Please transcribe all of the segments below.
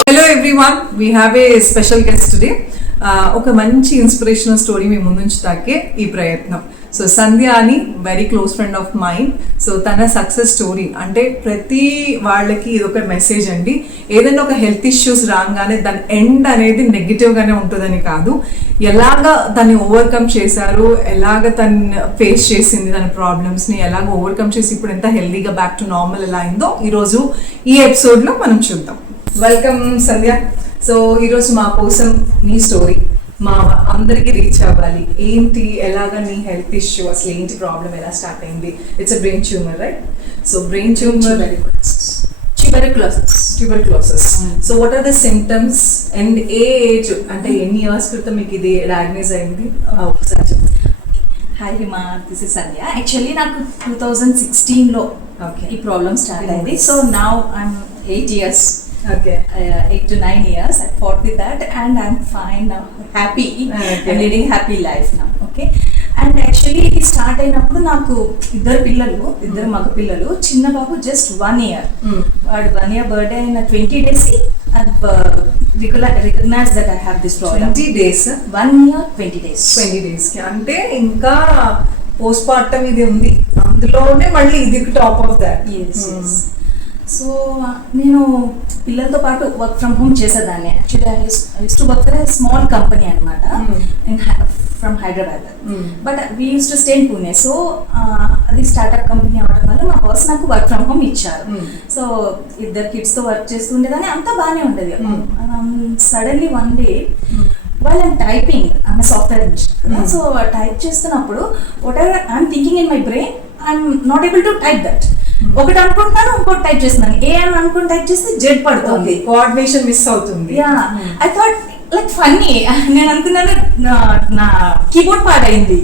Hello everyone we have a special guest today ఒక మంచి inspirational story మీ ముందుంచుతాకే ఈ ప్రయత్నం. సో సంధ్య అని very close friend of mine so తన సక్సెస్ స్టోరీ అంటే ప్రతి వాళ్ళకి ఇది ఒక మెసేజ్ అండి. ఏదైనా ఒక హెల్త్ ఇష్యూస్ రాగానే దాని ఎండ్ అనేది నెగిటివ్గానే ఉంటుందని కాదు. ఎలాగ దాన్ని ఓవర్కమ్ చేశారు ఎలాగ తను ఫేస్ చేసింది తన ప్రాబ్లమ్స్ని ఎలాగ ఓవర్కమ్ చేసి ఇప్పుడు ఎంత హెల్దీగా బ్యాక్ టు నార్మల్ ఎలా అయిందో ఈరోజు ఈ ఎపిసోడ్లో మనం చూద్దాం. వెల్కమ్ సంధ్య సో ఈరోజు మా కోసం మీ స్టోరీ మా అందరికి రీచ్ అవ్వాలి. ఏంటి? ఎలాగ నీ హెల్త్ ఇష్యూ అసలు ఏంటి ప్రాబ్లం ఎలా స్టార్ట్ అయింది? It's a brain tumour right so brain tumour tuberculosis tuberculosis so what are the symptoms and a age అంటే ఎన్ని ఇయర్స్ క్రితం మీకు ఇది డయాగ్నైజ్ అయింది? ఒకసారి hi Hima this is Sandhya actually నాకు టూ థౌజండ్ సిక్స్టీన్లో Okay. ఈ ప్రాబ్లమ్ స్టార్ట్ అయింది. So now I'm eight years okay eight to nine years I fought with that and I'm fine happy Okay. Leading happy life నా okay and actually ఇది start అయినప్పుడు నాకు ఇద్దరు పిల్లలు ఇద్దరు మగ పిల్లలు చిన్న బాబు జస్ట్ వన్ ఇయర్ వాడు వన్ ఇయర్ బర్త్డే అయిన twenty days recognise that I have this problem twenty days one year twenty days twenty డేస్కి. అంటే ఇంకా పోస్ట్ పార్టం ఇది ఉంది. అందులోనే మళ్ళీ ఇది top of that as so నేను పిల్లలతో పాటు వర్క్ ఫ్రమ్ హోమ్ చేసేదాన్ని actually to work small company అనమాట. From Hyderabad. But we use to stay in Pune so అది స్టార్ట్అప్ కంపెనీ అవడం వల్ల మా బాస్ నాకు వర్క్ ఫ్రమ్ హోమ్ ఇచ్చారు. సో ఇద్దరు కిడ్స్తో వర్క్ చేస్తుండేదాన్ని అంతా బాగానే ఉండేది. Suddenly one day while I'm typing ఆమె సాఫ్ట్వేర్. ఇంజనీర్ సో టైప్ చేస్తున్నప్పుడు whatever I'm thinking in my brain I'm not able to type that ఒకటి అనుకుంటున్నాను ఇంకోటి టైప్ చేస్తున్నాను. ఏ అని అనుకుని టైప్ చేస్తే జెడ్ పడుతుంది. కోఆర్డినేషన్ మిస్ అవుతుంది. Yeah. I thought like funny నేను అనుకున్నాను నా- కీబోర్డ్ పాడైంది.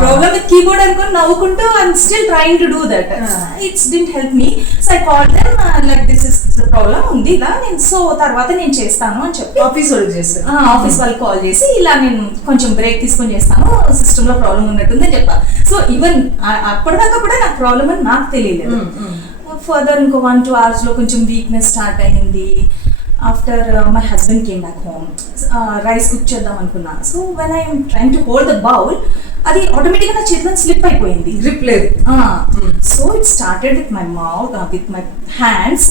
ప్రాబ్లమ్ విత్ కీబోర్డ్ అనుకుని నవ్వుకుంటూ I'm still trying to do that. It's didn't help me so I call them like this is problem ఉంది ఇలా. నేను సో తర్వాత నేను చేస్తాను అని చెప్పి ఆఫీస్ వాళ్ళు చేస్తారు ఆఫీస్ వాళ్ళకి కాల్ చేసి ఇలా నేను కొంచెం బ్రేక్ తీసుకొని చేస్తాను సిస్టమ్లో ప్రాబ్లం ఉన్నట్టుంది అని చెప్పా. సో ఈవెన్ అప్పటిదాకా కూడా నాకు ప్రాబ్లం అని నాకు తెలియలేదు. ఫర్దర్ ఇంకో వన్ టూ అవర్స్లో కొంచెం వీక్నెస్ స్టార్ట్ అయింది. After my husband came back home rice cook చేద్దాం అనుకున్నా. So when I'm trying to hold the bowl అది ఆటోమేటిక్గా నా చేతిలో స్లిప్ అయిపోయింది. గ్రిప్ లేదు. So it started with my mouth with my hands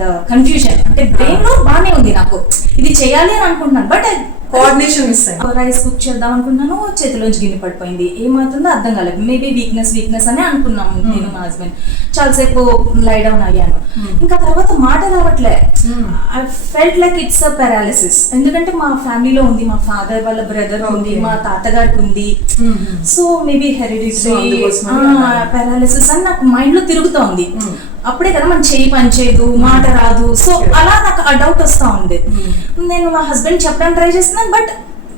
the confusion అంటే బ్రెయిన్లో బాగానే ఉంది నాకు. ఇది చేయాలి అని అనుకుంటున్నాను బట్ కోఆర్డినేషన్ మిస్ అయింది రైస్ కుక్ చేద్దాం అనుకున్నాను చేతిలోంచి గిన్నె పడిపోయింది ఏమవుతుందో అర్థం కాలేదు మేబీ వీక్నెస్ వీక్నెస్ అని అనుకున్నాము Hmm. నేను మా హస్బెండ్ చాలాసేపు లై డౌన్ అయ్యాను Hmm. ఇంకా తర్వాత మాట రావట్లే Hmm. I felt like it's a paralysis ఎందుకంటే మా ఫ్యామిలీలో ఉంది మా ఫాదర్ వాళ్ళ బ్రదర్ ఉంది. మా తాతగారికి ఉంది. So maybe hereditary. పారాలిసిస్ అని నాకు మైండ్లో తిరుగుతోంది Mm. అప్పుడే కదా మన చేయి పనిచేయదు మాట రాదు సో. అలా నాకు ఆ డౌట్ వస్తా ఉంది Mm. నేను మా హస్బెండ్ చెప్పడానికి ట్రై చేస్తున్నాను బట్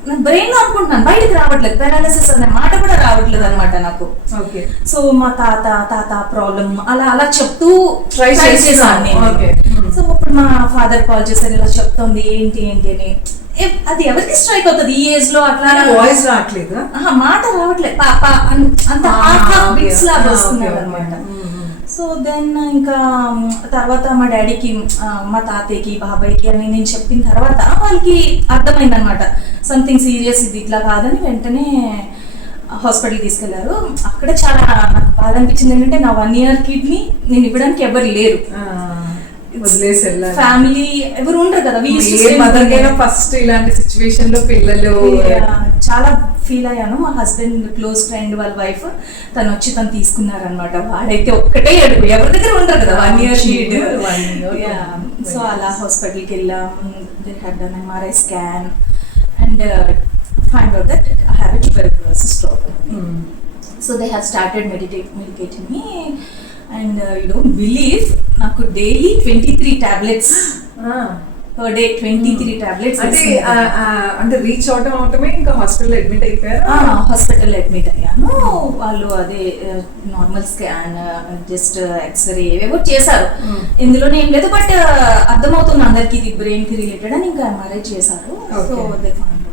నా బ్రెయిన్ అనుకుంటున్నాను బయటకు రావట్లేదు పారాలిసిస్ అనే మాట కూడా రావట్లేదు అనమాట నాకు ఓకే సో మా తాత తాత ప్రాబ్లం అలా అలా చెప్తూ నేను Okay. Hmm. సో అప్పుడు మా ఫాదర్ కాల్ చేశారు ఇలా చెప్తోంది ఏంటి ఏంటి అని అది ఎవరికి స్ట్రైక్ అవుతుంది ఈ ఏజ్లో అట్లా వాయిస్ రావట్లేదు మాట రావట్లేదు పాప అంత Ah, half half okay. Bits లాగా okay. అనమాట Mm, mm. సో దెన్ ఇంకా మ్, తర్వాత మా డాడీకి ఆ, మా తాతయ్యకి బాబాయ్కి అని నేను చెప్పిన తర్వాత వాళ్ళకి అర్థమైంది అనమాట సంథింగ్ సీరియస్ ఇది ఇట్లా కాదని వెంటనే హాస్పిటల్ తీసుకెళ్ళారు. అక్కడే చాలా నాకు బాధ అనిపించింది ఏంటంటే నా వన్ ఇయర్ కిడ్ని నేను ఇవ్వడానికి ఎవరు లేరు. ఫ్యామిలీ ఎవరు ఉండరు కదా. ఫస్ట్ ఇలాంటి సిచ్యువేషన్లో పిల్లలు చాలా ఫీల్ అయ్యాను. మా హస్బెండ్ క్లోజ్ ఫ్రెండ్ వాళ్ళ వైఫ్ తను వచ్చి తను తీసుకున్నారనమాట వాడైతే ఒక్కటే అడుగు. ఎవరి దగ్గర ఉంటారు కదా? One year షీడ్. సో అలా హాస్పిటల్కి వెళ్ళాం. They had done MRI scan and find out that I have tuberculosis problem. So they have started meditate medicating me and you don't believe నాకు daily twenty three tablets Ah. Per day twenty three tablets అంటే అంటే reach అవటం అవటమే ఇంకా hospital admit అయిపోయారు? Hospital admit అయ్యాను వాళ్ళు అదే నార్మల్ స్కాన్ జస్ట్ ఎక్స్రే ఏవేవో చేశారు. Mm. ఇందులోనే ఏం లేదు బట్ అర్థమవుతుంది అందరికి ఇది బ్రెయిన్కి రిలేటెడ్ అని ఇంకా ఎంఆర్ఐ చేశారు. సో. దే ఫైండ్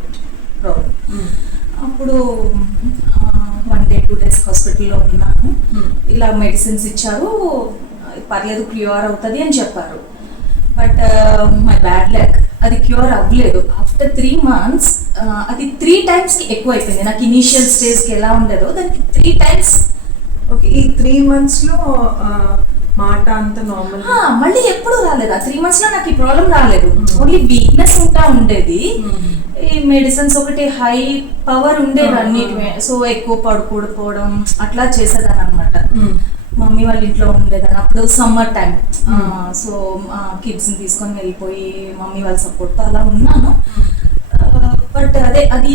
ప్రాబ్లం అప్పుడు టూ డేస్ హాస్పిటల్లో ఉన్నాను. Hmm. ఇలా మెడిసిన్స్ ఇచ్చారు. పర్లేదు క్యూర్ అవుతుంది అని చెప్పారు. బట్ మై బ్యాడ్ లక్ అది క్యూర్ అవ్వలేదు. ఆఫ్టర్ త్రీ మంత్స్ అది త్రీ టైమ్స్కి ఎక్కువ అయిపోయింది. నాకు ఇనీషియల్ స్టేజ్కి ఎలా ఉండేదో దానికి త్రీ టైమ్స్ ఓకే ఈ త్రీ మంత్స్లో ఆ, మాట అంత నార్మల్ మళ్ళీ ఎప్పుడు రాలేదు? ఆ త్రీ మంత్స్లో నాకు ఈ ప్రాబ్లం రాలేదు. ఓన్లీ వీక్నెస్ ఉంటా ఉండేది. ఈ మెడిసిన్స్ ఒకటి హై పవర్ ఉండేది Ah, అన్నిటి. సో ఎక్కువ పడుకోకపోవడం అట్లా చేసేదాన్ని అనమాట మమ్మీ వాళ్ళ ఇంట్లో ఉండేదాన్ని. అప్పుడు సమ్మర్ టైం సో కిడ్స్ని తీసుకొని వెళ్ళిపోయి మమ్మీ వాళ్ళ సపోర్ట్తో అలా ఉన్నాను. బట్ అదే అది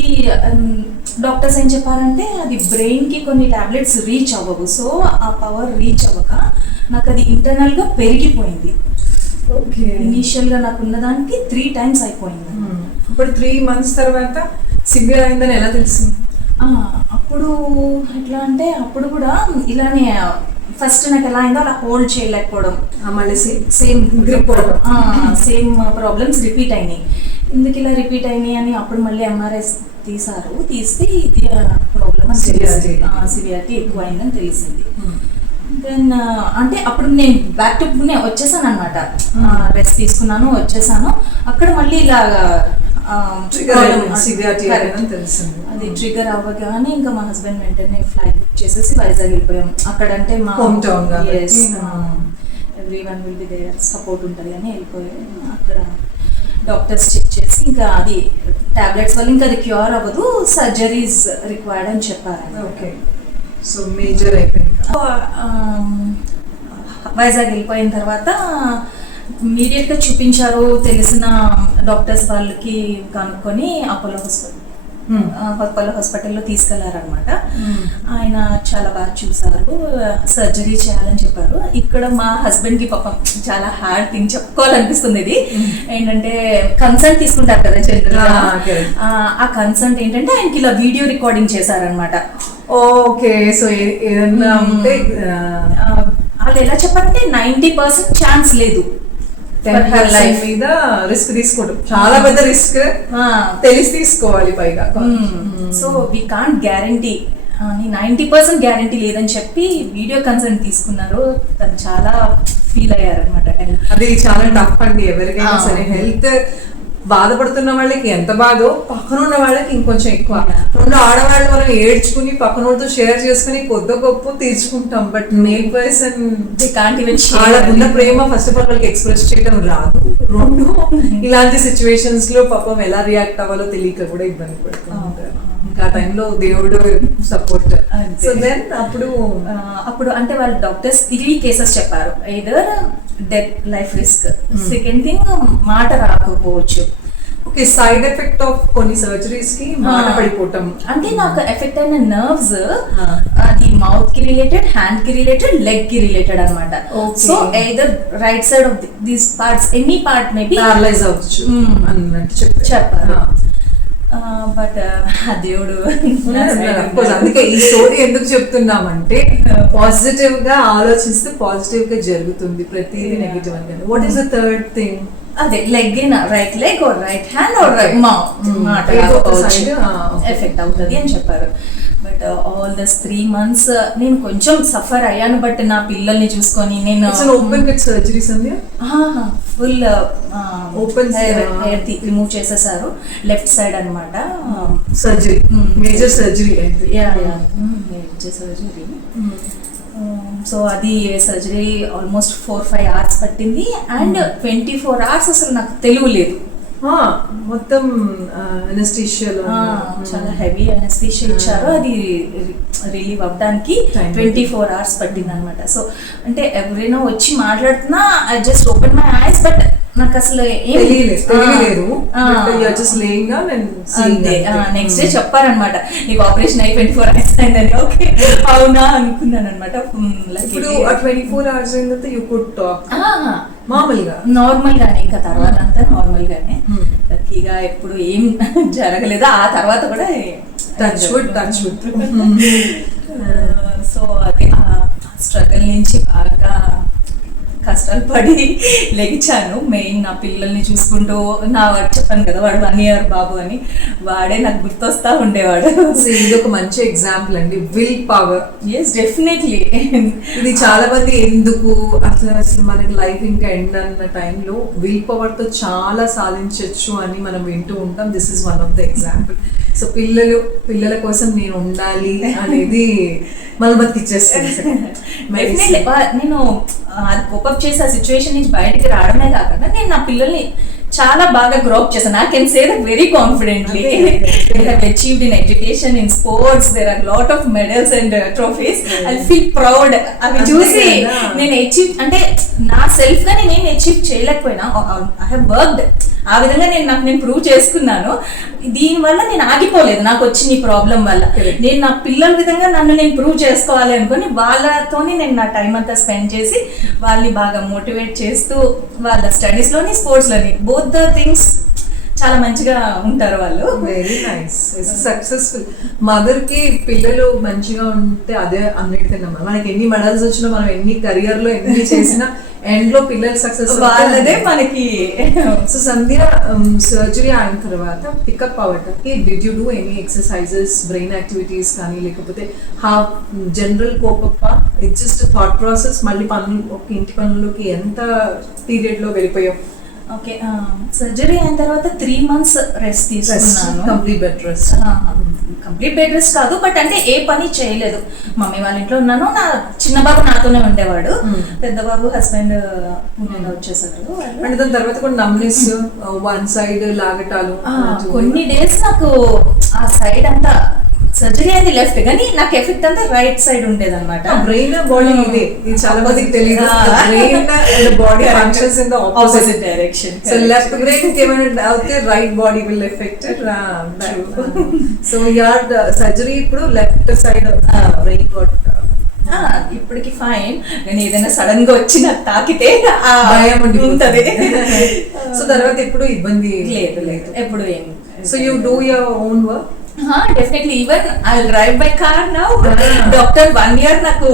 డాక్టర్స్ ఏం చెప్పారంటే అది బ్రెయిన్కి కొన్ని టాబ్లెట్స్ రీచ్ అవ్వవు. సో ఆ పవర్ రీచ్ అవ్వక నాకు అది ఇంటర్నల్గా పెరిగిపోయింది. ఓకే. ఇనీషియల్గా నాకు ఉన్నదానికి త్రీ టైమ్స్ అయిపోయింది. ఇప్పుడు త్రీ మంత్స్ తర్వాత సివియర్ అయిందని ఎలా తెలిసింది అప్పుడు ఎట్లా అంటే అప్పుడు కూడా ఇలానే ఫస్ట్ నాకు ఎలా అయిందో అలా హోల్డ్ చేయలేకపోవడం. మళ్ళీ సేమ్ అవ్వడం. సేమ్ ప్రాబ్లమ్స్ రిపీట్ అయినాయి. ఎందుకు ఇలా రిపీట్ అయినాయి అని అప్పుడు మళ్ళీ ఎంఆర్ఐస్ తీసారు తీస్తే ఇది ప్రాబ్లమ్ సివియారిటీ ఎక్కువ అయిందని తెలిసింది. దెన్ అంటే అప్పుడు నేను బ్యాక్ టు వచ్చేసాను అనమాట రెస్ట్ తీసుకున్నాను వచ్చేసాను. అక్కడ మళ్ళీ ఇలాగా తెలిసింది. అది ట్రిగర్ అవ్వగానే ఇంకా మా హస్బెండ్ వెంటనే ఫ్లైట్ బుక్ చేసేసి వైజాగ్ వెళ్ళిపోయాం. అక్కడంటే మా town కాబట్టి, everyone will be there support ఉంటుంది అని వెళ్ళిపోయాం. అక్కడ డాక్టర్స్ చెక్ చేసి ఇంకా అది టాబ్లెట్స్ వల్ల ఇంకా అది క్యూర్ అవ్వదు. సర్జరీస్ రిక్వైర్డ్ అని చెప్పారు. ఓకే సో మేజర్ అయిపోయింది. వైజాగ్ వెళ్ళిపోయిన తర్వాత ఇమీడియట్గా చూపించారు తెలిసిన డాక్టర్స్ వాళ్ళకి కనుక్కొని అపోలో హాస్పిటల్. అపోలో హాస్పిటల్లో తీసుకెళ్ళారనమాట. ఆయన చాలా బాగా చూసారు సర్జరీ చేయాలని చెప్పారు. ఇక్కడ మా హస్బెండ్కి పాపం చాలా హార్డ్ థింగ్ చెప్పుకోవాలనిపిస్తుంది ఇది. ఏంటంటే కన్సల్ట్ తీసుకుంటారు కదా జనరల్ okay. ఆ కన్సల్ట్ ఏంటంటే ఆయనకి ఇలా వీడియో రికార్డింగ్ చేశారనమాట ఓకే సో ఏదన్నా వాళ్ళు ఎలా చెప్పారంటే నైంటీ పర్సెంట్ ఛాన్స్ లేదు. Her life. మీద రిస్క్ తీసుకోవడం. చాలా పెద్ద రిస్క్ ఆ, తెలిసి తీసుకోవాలి పైగా. సో వి కాంట్ గ్యారంటీ అని నైంటీ పర్సెంట్ గ్యారంటీ లేదని చెప్పి వీడియో కన్సల్ట్ తీసుకున్నారు. తను చాలా ఫీల్ అయ్యారనమాట అది చాలా టఫ్ అండి. ఎవరికైనా. సరే హెల్త్ బాధపడుతున్న వాళ్ళకి ఎంత బాధో పక్కన ఉన్న వాళ్ళకి ఇంకొంచెం ఎక్కువ. రెండు ఆడవాళ్ళు మనం ఏడ్చుకుని పక్కన వాళ్ళతో షేర్ చేసుకుని కొద్ది గొప్ప తీర్చుకుంటాం బట్ మేల్ పర్సన్ ఈవెన్ వాళ్ళకున్న ప్రేమ ఫస్ట్ ఆఫ్ ఆల్ వాళ్ళకి ఎక్స్ప్రెస్ చేయడం రాదు. రెండు ఇలాంటి సిచ్యువేషన్స్లో పాపం ఎలా రియాక్ట్ అవ్వాలో తెలియక కూడా ఇబ్బంది పడుతూ ఉంటారు. ఇంకా ఆ టైంలో దేవుడు సపోర్ట్. సో దెన్ అప్పుడు అప్పుడు అంటే వాళ్ళు డాక్టర్స్ త్రీ కేసెస్ చెప్పారు. Either death life risk second thing మాట రాకపోవచ్చు. ఓకే సైడ్ ఎఫెక్ట్ ఆఫ్ కొన్ని సర్జరీస్కి మాట ఆ. పడిపోవటం. అంటే నాకు ఎఫెక్ట్ అయిన నర్వ్స్ ఆ. అది మౌత్కి రిలేటెడ్ హ్యాండ్కి రిలేటెడ్ లెగ్కి రిలేటెడ్ అనమాట. So either right side of these parts any part maybe paralyse అవ్వచ్చు. Mm. అన్నట్టు చెప్పారు. చెప్పారు ఆ. బట్ దేవుడు అందుకే ఈ స్టోరీ ఎందుకు చెప్తున్నామంటే పాజిటివ్గా ఆలోచిస్తే పాజిటివ్గా జరుగుతుంది ప్రతిదీ. నెగిటివ్ అని what is the third thing అదే leg in right leg or right hand or. Mouth Mm. మాట side, ah. ఎఫెక్ట్ అవుతుంది అని చెప్పారు but all these three months నేను కొంచెం సఫర్ అయ్యాను బట్ నా పిల్లల్ని చూసుకొని నేను open with surgery Sandhya full Open, hair hair remove చేసేసారు. లెఫ్ట్ సైడ్ అనమాట surgery. Major surgery yeah yeah surgery so అది surgery almost four five hours పట్టింది. అండ్ ట్వంటీ ఫోర్ అవర్స్ అసలు నాకు తెలుగు లేదు Ah, మొత్తం అనెస్టీషియాలో ఆ, చాలా హెవీ అనస్థీషియా ఇచ్చారు. అది రిలీవ్ అవ్వడానికి ట్వంటీ ఫోర్ అవర్స్ పట్టింది అనమాట సో అంటే ఎవరైనా వచ్చి మాట్లాడుతున్నా I just open my eyes but నాకు అసలు నెక్స్ట్ డే చెప్పారనమాట నీకు ఆపరేషన్ అయి ట్వంటీ ఫోర్ అవర్స్ అయిందని. ఓకే అవునా? అనుకున్నాను అనమాట ట్వంటీ ఫోర్ అవర్స్ అయిన తర్వాత యూ కుడ్ టాక్ మామూలుగా. నార్మల్ గానే ఇంకా తర్వాత అంతా నార్మల్ గానే. Hmm. లక్కీగా ఎప్పుడు ఏం జరగలేదు. ఆ తర్వాత కూడా touch wood touch wood so అది స్ట్రగుల్ నుంచి బాగా కష్టాలు పడి లెగిచాను మెయిన్ నా పిల్లల్ని చూసుకుంటూ నా వాడు చెప్పాను కదా వాడు వన్ ఇయర్ బాబు అని. వాడే నాకు గుర్తొస్తా ఉండేవాడు. సో ఇది ఒక మంచి ఎగ్జాంపుల్ అండి. విల్ పవర్ ఎస్ డెఫినెట్లీ ఇది చాలా మంది ఎందుకు అసలు అసలు మనకి లైఫ్ ఇంకా ఎండ్ అన్న టైంలో విల్ పవర్తో చాలా సాధించవచ్చు అని మనం వింటూ ఉంటాం. This is one of the example so పిల్లలు పిల్లల కోసం నేను ఉండాలి అనేది మనం బతికిచ్చేస్తాను డెఫినెట్లీ నేను అది కోపప్ చేసి ఆ సిచ్యువేషన్ నుంచి బయటికి రావడమే కాకుండా నేను నా పిల్లల్ని చాలా బాగా గ్రోప్ చేశాను. I can say that very confidently. They have achieved in education in sports there are lot of medals and trophies I feel proud అవి చూసి. నేను అచీవ్ అంటే నా సెల్ఫ్గా నేను ఏం అచీవ్ చేయలేకపోయినా. ఐ హావ్ వర్క్డ్ ఆ విధంగా నేను నాకు నేను ప్రూవ్ చేసుకున్నాను. దీని వల్ల నేను ఆగిపోలేదు. నాకు వచ్చిన ఈ ప్రాబ్లం వల్ల. నేను నా పిల్లల విధంగా నన్ను నేను ప్రూవ్ చేసుకోవాలి అనుకుని వాళ్ళతోని నేను నా టైం అంతా స్పెండ్ చేసి వాళ్ళని బాగా మోటివేట్ చేస్తూ వాళ్ళ స్టడీస్లోని స్పోర్ట్స్లోని బోత్ ద థింగ్స్ చాలా మంచిగా ఉంటారు వాళ్ళు. వెరీ నైస్ సక్సెస్ఫుల్ మదర్కి పిల్లలు మంచిగా ఉంటే అదే అన్నిటికన్నా. మనకి ఎన్ని మెడల్స్ వచ్చినా మనం ఎన్ని కెరియర్లో ఎన్ని చేసినా ఎండ్లో పిల్లలు సక్సెస్ వాళ్ళదే మనకి సో సంధ్య సర్జరీ అయిన తర్వాత పికప్ అవ్వటానికి did you do any exercises brain activities కానీ లేకపోతే హా జనరల్ కోపప్ప ఇట్స్ జస్ట్ థాట్ ప్రాసెస్ మళ్ళీ పనులు ఇంటి పనుల్లోకి ఎంత పీరియడ్లో వెళ్ళిపోయాం ఓకే సర్జరీ అయిన తర్వాత త్రీ మంత్స్ రెస్ట్ తీసుకున్నాను. Complete bed rest complete bed rest కాదు బట్ అంటే ఏ పని చేయలేదు. మమ్మీ వాళ్ళ ఇంట్లో ఉన్నాను నా చిన్న బాబు నాతోనే ఉండేవాడు. Hmm. పెద్ద బాబు హస్బెండ్ పూణేలో వచ్చేసారు వాళ్ళు. అంటే దాని తర్వాత కూడా నమ్నెస్ వన్ సైడ్ లాగటాలు కొన్ని డేస్ నాకు ఆ సైడ్ అంతా సర్జరీ అయింది లెఫ్ట్ కానీ నాకు ఎఫెక్ట్ అంతా రైట్ సైడ్ ఉండేది అనమాట బ్రెయిన్ బాడీ ఇదే. ఇది చాలా మందికి తెలియదు brain body functions in the opposite direction so left brain ఏమైనా అవుతే right body will effect so యార్ సర్జరీ ఇప్పుడు లెఫ్ట్ సైడ్ బ్రెయిన్ ఇప్పటికి ఫైన్ నేను ఏదైనా సడన్గా వచ్చి నాకు తాకితే భయం ఉంటది. సో తర్వాత ఎప్పుడు ఇబ్బంది లేదు లేదు. ఎప్పుడు ఏం so you do your own work definitely even I drive by car now. Doctor one year నాకు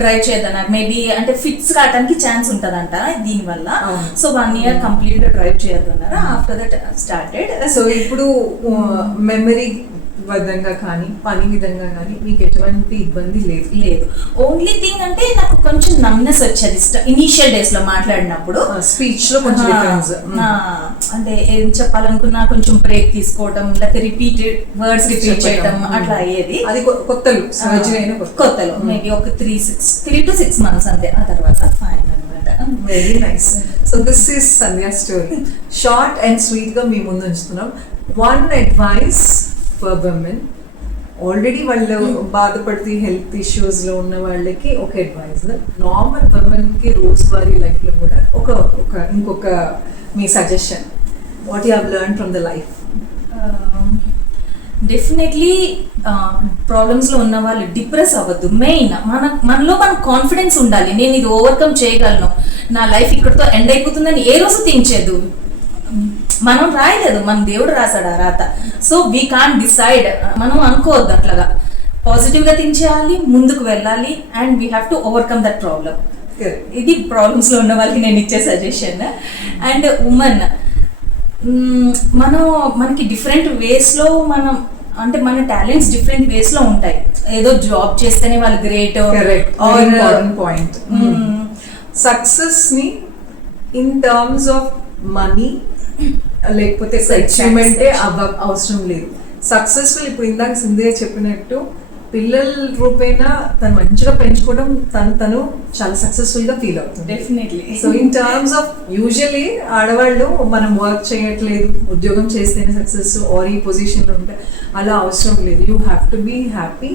డ్రైవ్ చేయదన్నారు మేబీ అంటే ఫిట్స్ కావడానికి ఛాన్స్ ఉంటదంట దీని వల్ల. సో వన్ ఇయర్ కంప్లీట్గా డ్రైవ్ చేయొద్దన్నారు ఆఫ్టర్ దట్ స్టార్టెడ్ సో ఇప్పుడు మెమరీ విధంగా కానీ పని విధంగా కానీ మీకు ఎటువంటి ఇబ్బంది లేదు. లేదు. ఓన్లీ థింగ్ అంటే నాకు కొంచెం నమ్నెస్ వచ్చేది. ఇనీషియల్ డేస్లో మాట్లాడినప్పుడు. స్పీచ్లో కొంచెం అంటే ఏం చెప్పాలనుకున్నా కొంచెం బ్రేక్ తీసుకోవడం లేకపోతే రిపీటెడ్ వర్డ్స్ రిపీట్ చేయడం అట్లా అయ్యేది. అది కొత్తలు కొత్త కొత్తలో. మేబీ ఒక three six three two six months అంతే. ఆ తర్వాత ఫైన్ అనమాట very nice so this is Sandhya story short and స్వీట్గా మీ ముందు ఉంచుతున్నాం. One advice for women already వాళ్ళు బాధపడుతూ హెల్త్ ఇష్యూస్లో ఉన్న వాళ్ళకి ఒక అడ్వైస్ నార్మల్ విమెన్కి రోజువారీ లైఫ్లో కూడా ఒక ఒక ఇంకొక మీ suggestion what you have learn from the life definitely ప్రాబ్లమ్స్లో ఉన్న వాళ్ళు డిప్రెస్ అవ్వద్దు. మెయిన్ మన మనలో మన కాన్ఫిడెన్స్ ఉండాలి. నేను ఇది ఓవర్కమ్ చేయగలను. నా లైఫ్ ఇక్కడితో ఎండ్ అయిపోతుందని ఏ రోజు థింక్ చేయదు మనం రాయలేదు మన దేవుడు రాశాడు ఆ రాత. సో వీ కాన్ డిసైడ్ మనం అనుకోవద్దు అట్లాగా. పాజిటివ్గా థింక్ చేయాలి ముందుకు వెళ్ళాలి and we have to overcome that problem ఇది ప్రాబ్లమ్స్లో ఉన్న వాళ్ళకి నేను ఇచ్చే సజెషన్ అండ్ ఉమెన్ మనం మనకి డిఫరెంట్ వేస్లో మనం అంటే మన టాలెంట్స్ డిఫరెంట్ వేస్లో ఉంటాయి. ఏదో జాబ్ చేస్తేనే వాళ్ళు గ్రేట్ పాయింట్ సక్సెస్ని ఇన్ టర్మ్స్ ఆఫ్ మనీ లేకపోతే అచీవ్మెంటే అవ్వ అవసరం లేదు. సక్సెస్ఫుల్ ఇప్పుడు ఇందాక సింధే చెప్పినట్టు పిల్లల రూపేణా తను మంచిగా పెంచుకోవడం తను తను చాలా సక్సెస్ఫుల్గా ఫీల్ అవుతుంది. Definitely so in terms of usually ఆడవాళ్ళు మనం వర్క్ చేయట్లేదు ఉద్యోగం చేస్తేనే సక్సెస్ ఆర్ ఈ పొజిషన్లో ఉంటే అలా అవసరం లేదు. You have to be happy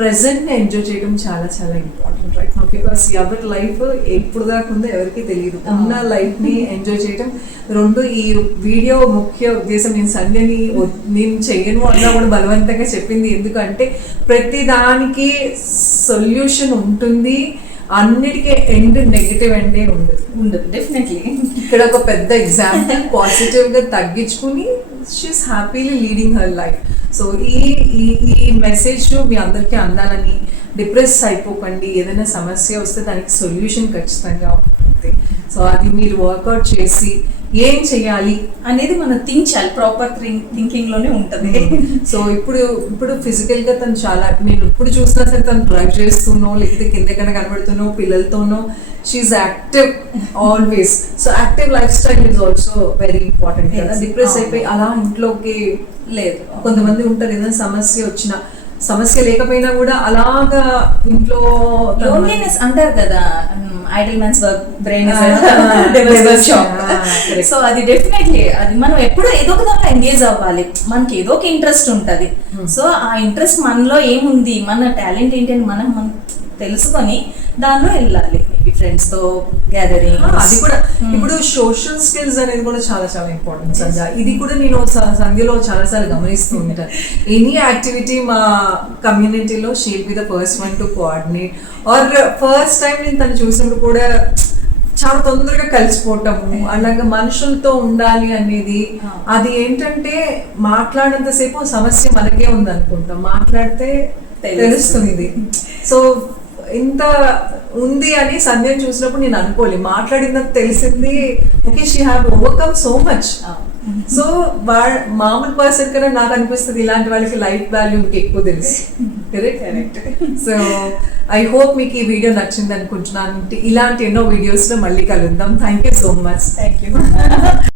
ప్రెసెంట్ని enjoy చేయడం చాలా చాలా ఇంపార్టెంట్ రైట్ నో బికాస్ ఎవరి లైఫ్ ఎప్పుడు దాకా ఉందో ఎవరికి తెలియదు. ఉన్న లైఫ్ని ఎంజాయ్ చేయడం. రెండు ఈ వీడియో ముఖ్య ఉద్దేశం నేను సంధ్యని నేను చెయ్యను అన్నా కూడా బలవంతంగా చెప్పింది. ఎందుకంటే ప్రతి దానికి సొల్యూషన్ ఉంటుంది. అన్నిటికీ ఎండ్ నెగిటివ్ ఎండే ఉండదు. ఉండదు డెఫినెట్లీ ఇక్కడ ఒక పెద్ద ఎగ్జాంపుల్ పాజిటివ్గా తగ్గించుకుని she's happily leading her life so ఈ ఈ ఈ మెసేజ్ మీ అందరికీ అందాలని డిప్రెస్ అయిపోకండి. ఏదైనా సమస్య వస్తే దానికి సొల్యూషన్ ఖచ్చితంగా ఉంటుంది. సో అది మీరు వర్కౌట్ చేసి ఏం చేయాలి అనేది మనం థింక్ చేయాలి. ప్రాపర్ థింకింగ్లోనే ఉంటది. సో ఇప్పుడు ఇప్పుడు ఫిజికల్గా తను చాలా నేను ఇప్పుడు చూసినా సరే తను డ్రైవ్ చేస్తున్నో లేకపోతే కిందకన్నా కనబడుతున్నో పిల్లలతోనో she's active always so active lifestyle is also very important కదా. డిప్రెస్. అయిపోయి అలా ఇంట్లోకి లేదు. కొంతమంది ఉంటారు ఏదైనా సమస్య వచ్చిన సమస్య లేకపోయినా కూడా అలాగా ఇంట్లో లోన్లీనెస్ అంటారు కదా. Idle man's work brain shop. So అది డెఫినెట్లీ అది మనం ఎప్పుడు ఏదో ఒక దాంట్లో ఎంగేజ్ అవ్వాలి. మనకి ఏదో ఒక ఇంట్రెస్ట్ ఉంటది. సో ఆ ఇంట్రెస్ట్ మనలో ఏముంది? మన టాలెంట్ ఏంటి అని మనం మనం తెలుసుకొని దానిలో వెళ్ళాలి. ఫ్రెండ్స్తో గ్యాదరింగ్ అది కూడా. Hmm. ఇప్పుడు సోషల్ స్కిల్స్ అనేది కూడా చాలా చాలా ఇంపార్టెంట్ సంధ్య ఇది కూడా నేను సంధ్యలో చాలా సార్లు గమనిస్తూ ఉంటాను ఎనీ యాక్టివిటీ మా కమ్యూనిటీలో she'll be the first one to coordinate or first time నేను తను చూసినప్పుడు కూడా చాలా తొందరగా కలిసిపోవటము అలాగే మనుషులతో ఉండాలి అనేది. ఆ. అది ఏంటంటే మాట్లాడినంతసేపు సమస్య మనకే ఉంది అనుకుంటాం మాట్లాడితే తెలుస్తుంది. తెలుస్తుంది. సో ఇంత ఉంది అని సంధ్యను చూసినప్పుడు నేను అనుకోలేదు మాట్లాడినంత తెలిసింది okay she have overcome so much so వాళ్ళ మామూలు పర్సన్ కన్నా నాకు అనిపిస్తుంది ఇలాంటి వాళ్ళకి లైఫ్ వాల్యూ ఇంకా ఎక్కువ తెలుసు. కరెక్ట్ సో ఐ హోప్ మీకు ఈ వీడియో నచ్చింది అనుకుంటున్నాను. ఇలాంటి ఎన్నో వీడియోస్లో మళ్ళీ కలుద్దాం. Thank you so much thank you